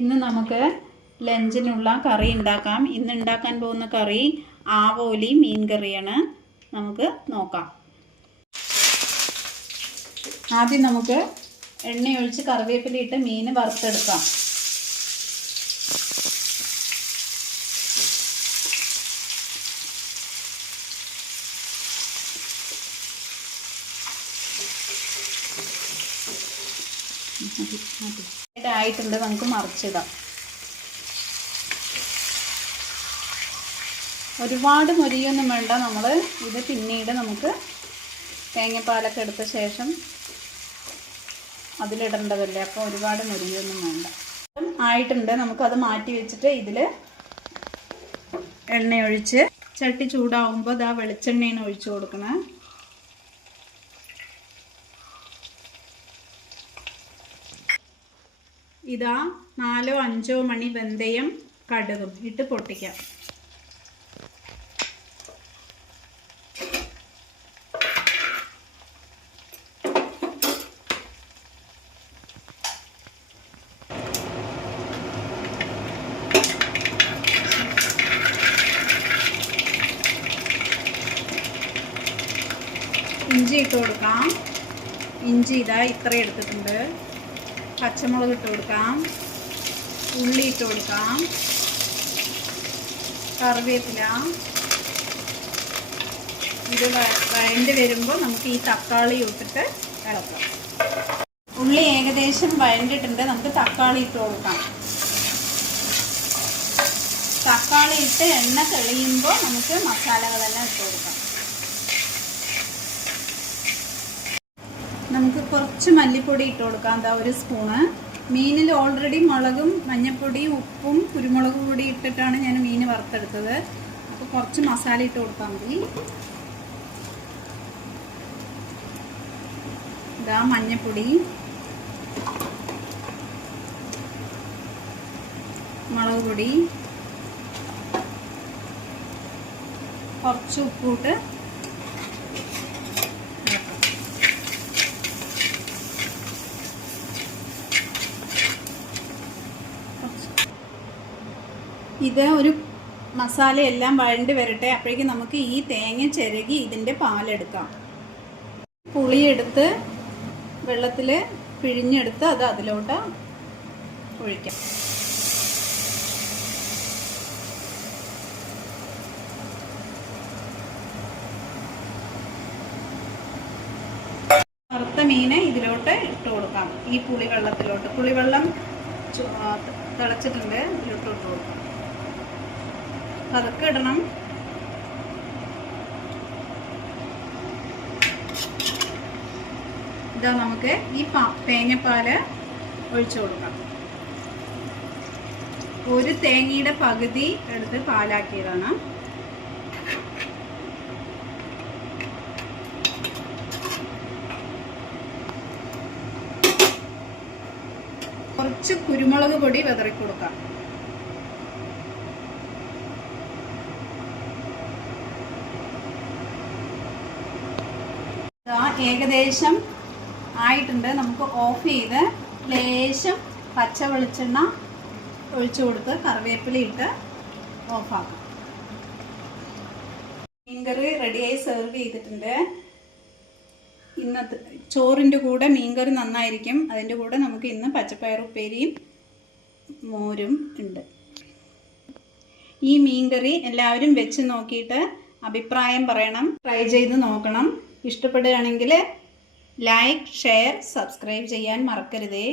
ഇന്ന് നമുക്ക് ലഞ്ചിനുള്ള കറി ഉണ്ടാക്കാം. ഇന്ന് ഉണ്ടാക്കാൻ പോകുന്ന കറി ആവോലി മീൻ കറിയാണ്. നമുക്ക് നോക്കാം. ആദ്യം നമുക്ക് എണ്ണ ഒഴിച്ച് കറിവേപ്പില ഇട്ട് മീൻ വറുത്തെടുക്കാം. ആയിട്ടുണ്ട്, നമുക്ക് മറിച്ചിടാം. ഒരുപാട് മൊരിയൊന്നും വേണ്ട. നമ്മൾ ഇത് പിന്നീട് നമുക്ക് തേങ്ങാപ്പാലൊക്കെ എടുത്ത ശേഷം അതിലിടേണ്ടതല്ലേ, അപ്പോൾ ഒരുപാട് മൊരിയൊന്നും വേണ്ട. ആയിട്ടുണ്ട്, നമുക്കത് മാറ്റി വെച്ചിട്ട് ഇതിൽ എണ്ണയൊഴിച്ച് ചട്ടി ചൂടാവുമ്പോൾ ഇതാ വെളിച്ചെണ്ണയാണ് ഒഴിച്ചു കൊടുക്കണം. ഇതാ 4-5 മണി വെന്തയം കടുകും ഇട്ട് പൊട്ടിക്കാം. ഇഞ്ചി ഇട്ട് കൊടുക്കാം. ഇഞ്ചി ഇതാ ഇത്ര എടുത്തിട്ടുണ്ട്. പച്ചമുളക് ഇട്ട് കൊടുക്കാം. ഉള്ളി ഇട്ട് കൊടുക്കാം. കറിവേപ്പില. ഇത് വഴണ്ട് വരുമ്പോൾ നമുക്ക് ഈ തക്കാളി ഇട്ടിട്ട് ഇളക്കാം. ഉള്ളി ഏകദേശം വഴണ്ടിട്ടുണ്ട്, നമുക്ക് തക്കാളി ഇട്ട് കൊടുക്കാം. തക്കാളി ഇട്ട് എണ്ണ തെളിയുമ്പോൾ നമുക്ക് മസാലകളെല്ലാം ഇട്ട് കൊടുക്കാം. നമുക്ക് കുറച്ച് മല്ലിപ്പൊടി ഇട്ട് കൊടുക്കാം. എന്താ 1 സ്പൂണ്. മീനിൽ ഓൾറെഡി മുളകും മഞ്ഞൾപ്പൊടിയും ഉപ്പും കുരുമുളക് പൊടി ഇട്ടിട്ടാണ് ഞാൻ മീൻ വറുത്തെടുത്തത്. അപ്പോൾ കുറച്ച് മസാല ഇട്ട് കൊടുത്താൽ മതി. ഇതാ മഞ്ഞൾപ്പൊടി, മുളക് പൊടി, കുറച്ച് ഉപ്പിട്ട് ഇത് ഒരു മസാലയെല്ലാം വഴണ്ട് വരട്ടെ. അപ്പോഴേക്കും നമുക്ക് ഈ തേങ്ങ ചിരകി ഇതിൻ്റെ പാലെടുക്കാം. പുളിയെടുത്ത് വെള്ളത്തിൽ പിഴിഞ്ഞെടുത്ത് അത് അതിലോട്ട് ഒഴിക്കാം. വറുത്ത മീനെ ഇതിലോട്ട് ഇട്ട് കൊടുക്കാം. ഈ പുളിവെള്ളത്തിലോട്ട്, പുളിവെള്ളം തിളച്ചിട്ടുണ്ട്, ഇതിലോട്ട് ഇട്ട് കൊടുക്കാം. അതൊക്കെ ഇടണം. ഇതാ നമുക്ക് ഈ തേങ്ങാപ്പാല് ഒഴിച്ചു കൊടുക്കാം. 1 തേങ്ങയുടെ പകുതി എടുത്ത് പാലാക്കിയതാണ്. കുറച്ച് കുരുമുളക് പൊടി വിതറി കൊടുക്കാം. ഏകദേശം ആയിട്ടുണ്ട്, നമുക്ക് ഓഫ് ചെയ്ത് ലേശം പച്ച വെളിച്ചെണ്ണ ഒഴിച്ചു കൊടുത്ത് കറിവേപ്പില ഇട്ട് ഓഫാക്കാം. മീൻകറി റെഡിയായി സെർവ് ചെയ്തിട്ടുണ്ട്. ഇന്നത്തെ ചോറിൻ്റെ കൂടെ മീൻകറി നന്നായിരിക്കും. അതിൻ്റെ കൂടെ നമുക്ക് ഇന്ന് പച്ചപ്പയറുപ്പേരിയും മോരും ഉണ്ട്. ഈ മീൻകറി എല്ലാവരും വെച്ച് നോക്കിയിട്ട് അഭിപ്രായം പറയണം. ട്രൈ ചെയ്ത് നോക്കണം. ഇഷ്ടപ്പെടുകയാണെങ്കിൽ ലൈക്ക്, ഷെയർ, സബ്സ്ക്രൈബ് ചെയ്യാൻ മറക്കരുതേ.